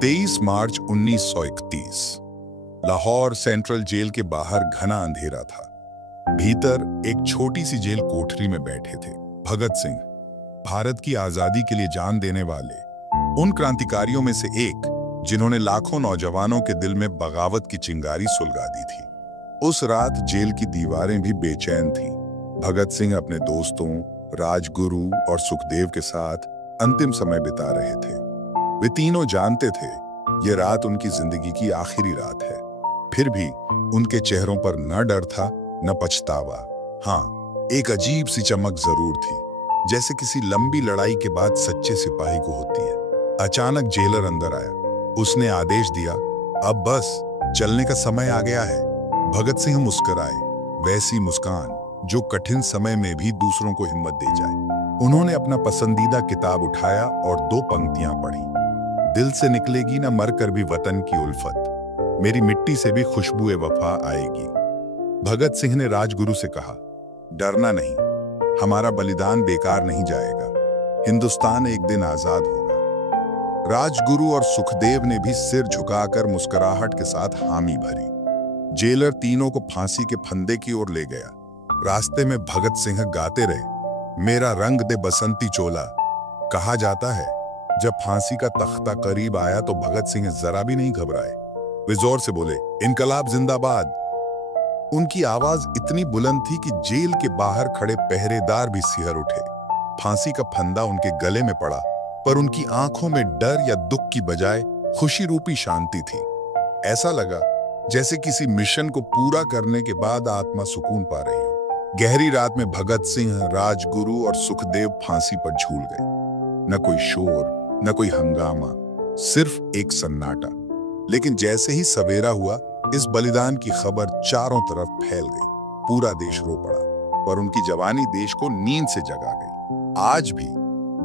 23 मार्च 1931 Lahore central jail के बाहर घना अंधेरा था। भीतर एक छोटी सी जेल कोठरी में बैठे थे भगत सिंह, भारत की आजादी के लिए जान देने वाले उन क्रांतिकारियों में से एक जिन्होंने लाखों नौजवानों के दिल में बगावत की चिंगारी सुलगा दी थी। उस रात जेल की दीवारें भी बेचैन थीं। भगत सिंह अपने दोस्तों राजगुरु और सुखदेव के साथ अंतिम समय बिता रहे थे। वे तीनों जानते थे ये रात उनकी जिंदगी की आखिरी रात है। फिर भी उनके चेहरों पर न डर था न पछतावा। हाँ, एक अजीब सी चमक जरूर थी, जैसे किसी लंबी लड़ाई के बाद सच्चे सिपाही को होती है। अचानक जेलर अंदर आया। उसने आदेश दिया, अब बस चलने का समय आ गया है। भगत सिंह मुस्कुराए, वैसी मुस्कान जो कठिन समय में भी दूसरों को हिम्मत दे जाए। उन्होंने अपना पसंदीदा किताब उठाया और 2 पंक्तियां पढ़ी। दिल से निकलेगी ना मर कर भी वतन की उल्फत, मेरी मिट्टी से भी खुशबुए वफा आएगी। भगत सिंह ने राजगुरु से कहा, डरना नहीं, हमारा बलिदान बेकार नहीं जाएगा। हिंदुस्तान एक दिन आजाद होगा। राजगुरु और सुखदेव ने भी सिर झुकाकर मुस्कुराहट के साथ हामी भरी। जेलर तीनों को फांसी के फंदे की ओर ले गया। रास्ते में भगत सिंह गाते रहे, मेरा रंग दे बसंती चोला। कहा जाता है जब फांसी का तख्ता करीब आया तो भगत सिंह जरा भी नहीं घबराए। वे जोर से बोले, इनकलाब जिंदाबाद। उनकी आवाज इतनी बुलंद थी कि जेल के बाहर खड़े पहरेदार भी सिहर उठे। फांसी का फंदा उनके गले में पड़ा, पर उनकी आंखों में डर या दुख की बजाय खुशी रूपी शांति थी। ऐसा लगा जैसे किसी मिशन को पूरा करने के बाद आत्मा सुकून पा रही हो। गहरी रात में भगत सिंह, राजगुरु और सुखदेव फांसी पर झूल गए। न कोई शोर, न कोई हंगामा, सिर्फ एक सन्नाटा। लेकिन जैसे ही सवेरा हुआ, इस बलिदान की खबर चारों तरफ फैल गई। पूरा देश रो पड़ा, पर उनकी जवानी देश को नींद से जगा गई। आज भी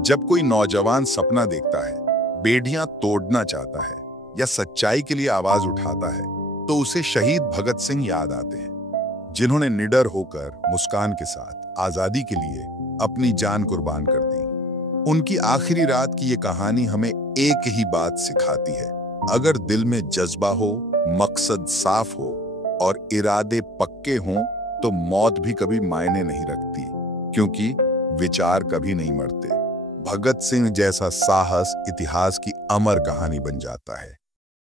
जब कोई नौजवान सपना देखता है, बेड़ियां तोड़ना चाहता है या सच्चाई के लिए आवाज उठाता है, तो उसे शहीद भगत सिंह याद आते हैं, जिन्होंने निडर होकर मुस्कान के साथ आजादी के लिए अपनी जान कुर्बान कर दी। उनकी आखिरी रात की ये कहानी हमें एक ही बात सिखाती है, अगर दिल में जज्बा हो, मकसद साफ हो और इरादे पक्के हों, तो मौत भी कभी मायने नहीं रखती, क्योंकि विचार कभी नहीं मरते। भगत सिंह जैसा साहस इतिहास की अमर कहानी बन जाता है।